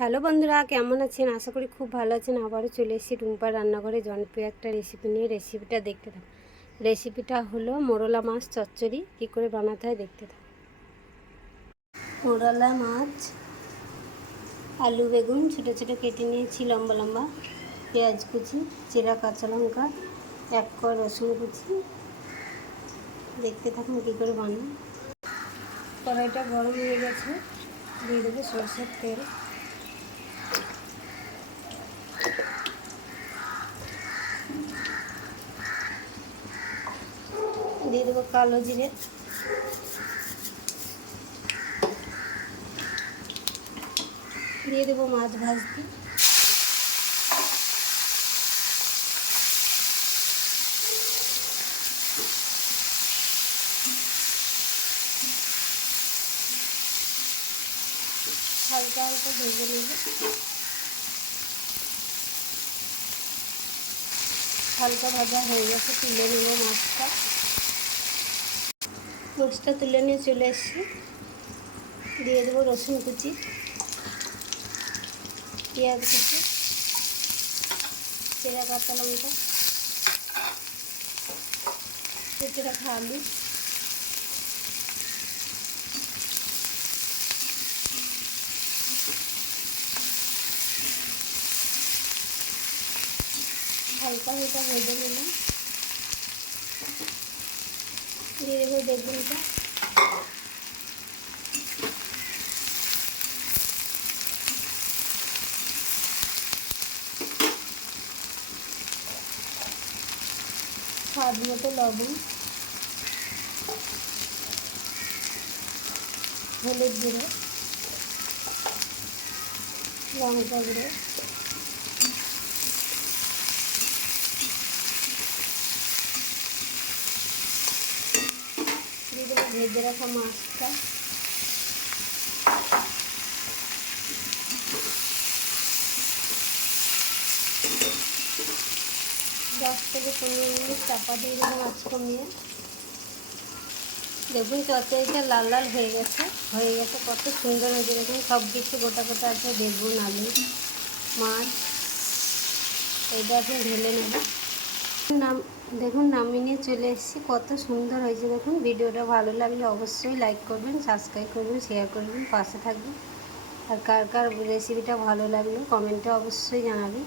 Hello বন্ধুরা, কেমন আছেন? আশা করি খুব ভালো আছেন। আবারও চলে এসেছি টুম্পার রান্নাঘরে জনপ্রিয় একটা রেসিপি নিয়ে। রেসিপিটা দেখতে থাকুন। রেসিপিটা হলো মোরলা মাছ চচ্চড়ি। কী করে বানাতে হয় দেখতে থাকুন। মোরলা মাছ, আলু বেগুন ছোটো ছোটো কেটে নিয়েছি লম্বা লম্বা, পেঁয়াজ কুচি, চেরা কাঁচা লঙ্কা, 1 কোয়া রসুন কুচি। দেখতে থাকুন কী করে বানাই। কড়াইটা গরম হয়ে গেছে, দিয়ে দেবো সরষের তেল। দিয়ে দেবো কালো জিরে, দিয়ে দেবো মাছ ভাজতে। হালকা হালকা ভেজে নেব। হালকা ভাজা হয়ে গেছে, তুলে নেব মাছটা। মাছটা তুলে নিয়ে চলে এসেছি। দিয়ে দেবো রসুন কুচি, পেঁয়াজ কুচি, চেরা কাঁচা লঙ্কা, কেটে রাখা আলু, হালকা হালকা ভেজে নিলাম। দিয়ে দেবো বেগুনটা, স্বাদ মতো লবণ, হলুদ গুঁড়ো, লঙ্কা গুঁড়ো, দিয়ে দেবো ভেজে রাখা মাছটা। 10 থেকে 15 মিনিট চাপা দিয়ে দেবো মাছ কমিয়ে। দেখুন চচ্চড়িটা লাল লাল হয়ে গেছে, কত সুন্দর হয়েছে। দেখুন সব কিছু গোটা গোটা আছে, বেগুন আলু মাছ। এইটা এখন ঢেলে নেব। দেখুন নামিয়ে নিয়ে চলে এসেছি, কত সুন্দর হয়েছে দেখুন। ভিডিওটা ভালো লাগলে অবশ্যই লাইক করবেন, সাবস্ক্রাইব করবেন, শেয়ার করবেন, পাশে থাকবেন। আর কার কার রেসিপিটা ভালো লাগলো কমেন্টে অবশ্যই জানাবেন।